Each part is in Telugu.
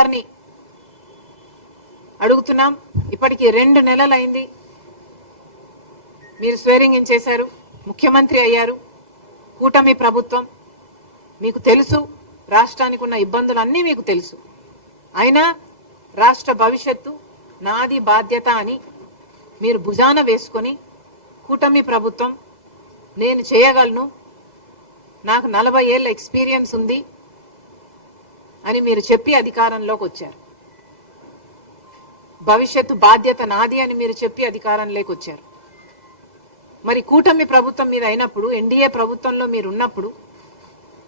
గారిని అడుగుతున్నాం. ఇప్పటికి 2 నెలలైంది. మీరు స్వేరింగ్ ఇన్ చేశారు, ముఖ్యమంత్రి అయ్యారు. కూటమి ప్రభుత్వం మీకు తెలుసు, రాష్ట్రానికి ఉన్న ఇబ్బందులన్నీ మీకు తెలుసు. అయినా రాష్ట్ర భవిష్యత్తు నాది బాధ్యత అని మీరు భుజాన వేసుకొని కూటమి ప్రభుత్వం నేను చేయగలను, నాకు 40 ఏళ్ల ఎక్స్పీరియన్స్ ఉంది అని మీరు చెప్పి అధికారంలోకి వచ్చారు. భవిష్యత్తు బాధ్యత నాది అని మీరు చెప్పి అధికారంలోకి వచ్చారు. మరి కూటమి ప్రభుత్వం మీద అయినప్పుడు, ఎన్డీఏ ప్రభుత్వంలో మీరు ఉన్నప్పుడు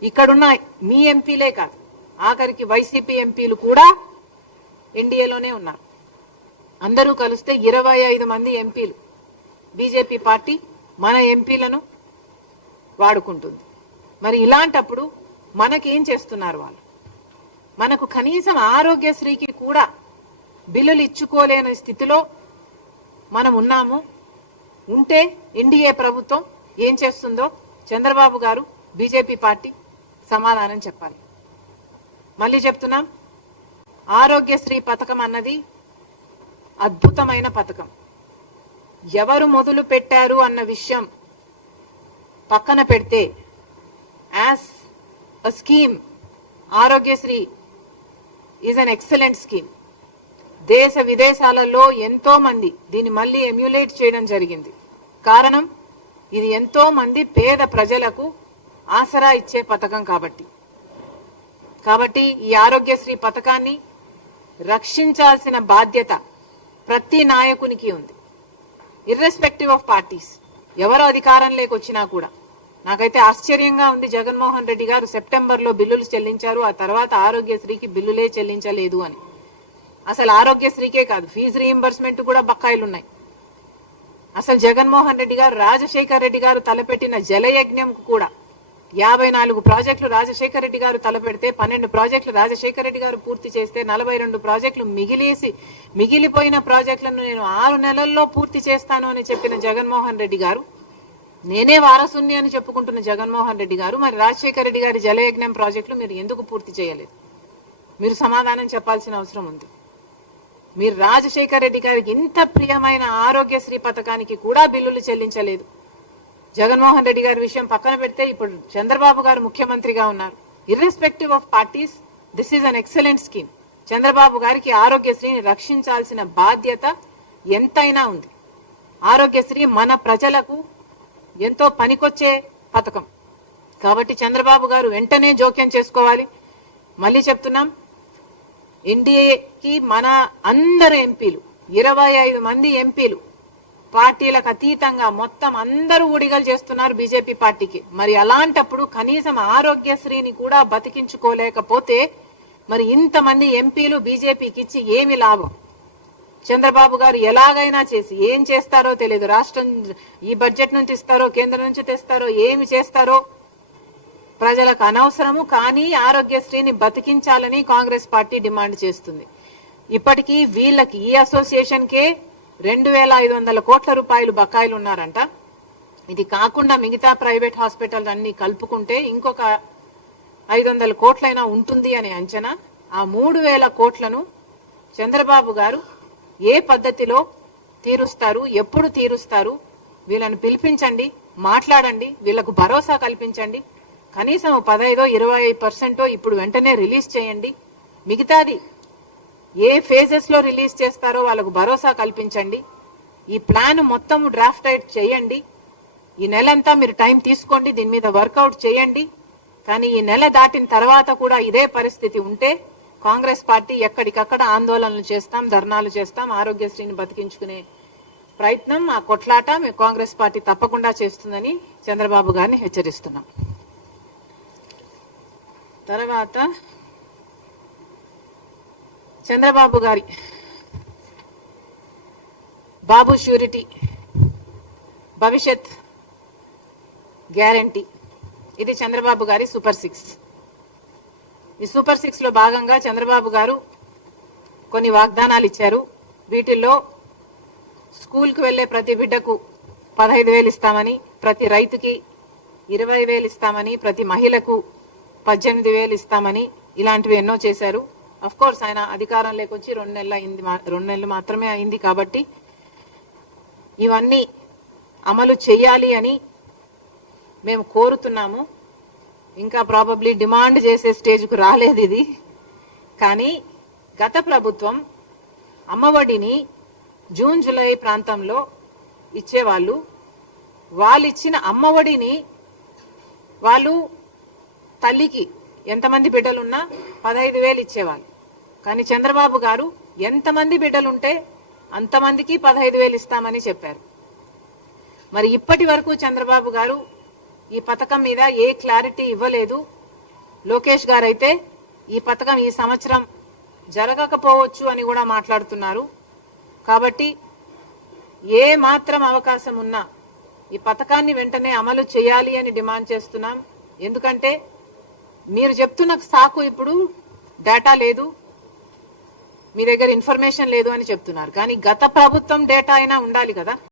ఇక్కడున్న మీ ఎంపీలే కాదు, ఆఖరికి వైసీపీ ఎంపీలు కూడా ఎన్డీఏలోనే ఉన్నారు. అందరూ కలిస్తే 25 మంది ఎంపీలు. బీజేపీ పార్టీ మన ఎంపీలను వాడుకుంటుంది. మరి ఇలాంటప్పుడు మనకేం చేస్తున్నారు వాళ్ళు? మనకు కనీసం ఆరోగ్యశ్రీకి కూడా బిల్లులు ఇచ్చుకోలేని స్థితిలో మనం ఉన్నాము. ఉంటే ఎన్డీఏ ప్రభుత్వం ఏం చేస్తుందో చంద్రబాబు గారు, బీజేపీ పార్టీ సమాధానం చెప్పాలి. మళ్ళీ చెప్తున్నాం, ఆరోగ్యశ్రీ పథకం అన్నది అద్భుతమైన పథకం. ఎవరు మొదలు పెట్టారు అన్న విషయం పక్కన పెడితే, as a scheme Aarogyasri is an excellent scheme. దేశ విదేశాలలో ఎంతో మంది దీన్ని మళ్ళీ ఎమ్యులేట్ చేయడం జరిగింది. కారణం, ఇది ఎంతో మంది పేద ప్రజలకు ఆసరా ఇచ్చే పథకం కాబట్టి ఈ ఆరోగ్యశ్రీ పథకాన్ని రక్షించాల్సిన బాధ్యత ప్రతి నాయకునికి ఉంది, ఇర్రెస్పెక్టివ్ ఆఫ్ పార్టీస్. ఎవరు అధికారంలోకి వచ్చినా కూడా. నాకైతే ఆశ్చర్యంగా ఉంది, జగన్మోహన్ రెడ్డి గారు సెప్టెంబర్లో బిల్లులు చెల్లించారు, ఆ తర్వాత ఆరోగ్యశ్రీకి బిల్లులే చెల్లించలేదు అని. అసలు ఆరోగ్యశ్రీకే కాదు, ఫీజు రీయింబర్స్మెంట్ కూడా బకాయిలు ఉన్నాయి. అసలు జగన్మోహన్ రెడ్డి గారు, రాజశేఖర్ రెడ్డి గారు తలపెట్టిన జలయజ్ఞంకు కూడా 54 ప్రాజెక్టులు రాజశేఖర్ రెడ్డి గారు తలపెడితే 12 ప్రాజెక్టులు రాజశేఖర్ రెడ్డి గారు పూర్తి చేస్తే 42 ప్రాజెక్టులు మిగిలిపోయిన ప్రాజెక్టులను నేను 6 నెలల్లో పూర్తి చేస్తాను అని చెప్పిన జగన్మోహన్ రెడ్డి గారు, నేనే వారసుని అని చెప్పుకుంటున్న జగన్మోహన్ రెడ్డి గారు, మరి రాజశేఖర్ రెడ్డి గారి జలయజ్ఞం ప్రాజెక్టులు మీరు ఎందుకు పూర్తి చేయలేదు? మీరు సమాధానం చెప్పాల్సిన అవసరం ఉంది. మీరు రాజశేఖర్ రెడ్డి గారికి ఇంత ప్రియమైన ఆరోగ్యశ్రీ పథకానికి కూడా బిల్లులు చెల్లించలేదు. జగన్మోహన్ రెడ్డి గారి విషయం పక్కన పెడితే ఇప్పుడు చంద్రబాబు గారు ముఖ్యమంత్రిగా ఉన్నారు. Irrespective of parties, this is an excellent scheme. Chandrababu గారికి ఆరోగ్యశ్రీని రక్షించాల్సిన బాధ్యత ఎంతైనా ఉంది. ఆరోగ్యశ్రీ మన ప్రజలకు ఎంతో పనికొచ్చే పథకం కాబట్టి చంద్రబాబు గారు వెంటనే జోక్యం చేసుకోవాలి. మళ్ళీ చెప్తున్నాం, ఎన్డీఏకి మన అందరు ఎంపీలు, 25 మంది ఎంపీలు పార్టీలకు అతీతంగా మొత్తం అందరూ ఉడిగలు చేస్తున్నారు బీజేపీ పార్టీకి. మరి అలాంటప్పుడు కనీసం ఆరోగ్యశ్రీని కూడా బతికించుకోలేకపోతే మరి ఇంతమంది ఎంపీలు బీజేపీకి ఇచ్చి ఏమి లాభం? చంద్రబాబు గారు ఎలాగైనా చేసి ఏం చేస్తారో తెలియదు. రాష్ట్రం ఈ బడ్జెట్ నుంచి ఇస్తారో, కేంద్రం నుంచి తెస్తారో, ఏమి చేస్తారో ప్రజలకు అనవసరము. కానీ ఆరోగ్యశ్రీని బతికించాలని కాంగ్రెస్ పార్టీ డిమాండ్ చేస్తుంది. ఇప్పటికీ వీళ్ళకి, ఈ అసోసియేషన్ కే 2500 కోట్ల రూపాయలు బకాయిలు ఉన్నారంట. ఇది కాకుండా మిగతా ప్రైవేట్ హాస్పిటల్ అన్ని కలుపుకుంటే ఇంకొక 500 కోట్లైనా ఉంటుంది అనే అంచనా. ఆ 3000 కోట్లను చంద్రబాబు గారు ఏ పద్ధతిలో తీరుస్తారు, ఎప్పుడు తీరుస్తారు? వీళ్ళని పిలిపించండి, మాట్లాడండి, వీళ్లకు భరోసా కల్పించండి. కనీసం 15-20% ఇప్పుడు వెంటనే రిలీజ్ చేయండి. మిగతాది ఏ ఫేజెస్ లో రిలీజ్ చేస్తారో వాళ్ళకు భరోసా కల్పించండి. ఈ ప్లాన్ మొత్తం డ్రాఫ్ట్ అవుట్ చేయండి. ఈ నెలంతా మీరు టైం తీసుకోండి, దీని మీద వర్కౌట్ చేయండి. కానీ ఈ నెల దాటిన తర్వాత కూడా ఇదే పరిస్థితి ఉంటే కాంగ్రెస్ పార్టీ ఎక్కడికక్కడ ఆందోళనలు చేస్తాం, ధర్నాలు చేస్తాం. ఆరోగ్యశ్రీని బతికించుకునే ప్రయత్నం, ఆ కొట్లాట కాంగ్రెస్ పార్టీ తప్పకుండా చేస్తుందని చంద్రబాబు గారిని హెచ్చరిస్తున్నాం. తర్వాత చంద్రబాబు గారి బాబు ష్యూరిటీ, భవిష్యత్ గ్యారంటీ, ఇది చంద్రబాబు గారి సూపర్ 6. ఈ సూపర్ 6 లో భాగంగా చంద్రబాబు గారు కొన్ని వాగ్దానాలు ఇచ్చారు. వీటిల్లో స్కూల్కి వెళ్లే ప్రతి బిడ్డకు 15,000 ఇస్తామని, ప్రతి రైతుకి 20,000 ఇస్తామని, ప్రతి మహిళకు 18,000 ఇస్తామని, ఇలాంటివి ఎన్నో చేశారు. అఫ్ కోర్స్ ఆయన అధికారంలోకి వచ్చి 2 నెలలు అయింది, 2 నెలలు మాత్రమే అయింది. కాబట్టి ఇవన్నీ అమలు చేయాలి అని మేము కోరుతున్నాము. ఇంకా ప్రాబబ్లీ డిమాండ్ చేసే స్టేజ్కు రాలేదు ఇది. కానీ గత ప్రభుత్వం అమ్మఒడిని జూన్ జూలై ప్రాంతంలో ఇచ్చేవాళ్ళు. వాళ్ళు ఇచ్చిన అమ్మఒడిని వాళ్ళు తల్లికి ఎంతమంది బిడ్డలున్నా 15,000 ఇచ్చేవాళ్ళు. కానీ చంద్రబాబు గారు ఎంతమంది బిడ్డలుంటే అంతమందికి 15,000 ఇస్తామని చెప్పారు. మరి ఇప్పటి వరకు చంద్రబాబు గారు ఈ పథకం మీద ఏ క్లారిటీ ఇవ్వలేదు. లోకేష్ గారు అయితే ఈ పథకం ఈ సంవత్సరం జరగకపోవచ్చు అని కూడా మాట్లాడుతున్నారు. కాబట్టి ఏ మాత్రం అవకాశం ఉన్నా ఈ పథకాన్ని వెంటనే అమలు చేయాలి అని డిమాండ్ చేస్తున్నాం. ఎందుకంటే మీరు చెప్తున్న సాకు ఇప్పుడు డేటా లేదు, మీ దగ్గర ఇన్ఫర్మేషన్ లేదు అని చెప్తున్నారు. కానీ గత ప్రభుత్వం డేటా అయినా ఉండాలి కదా.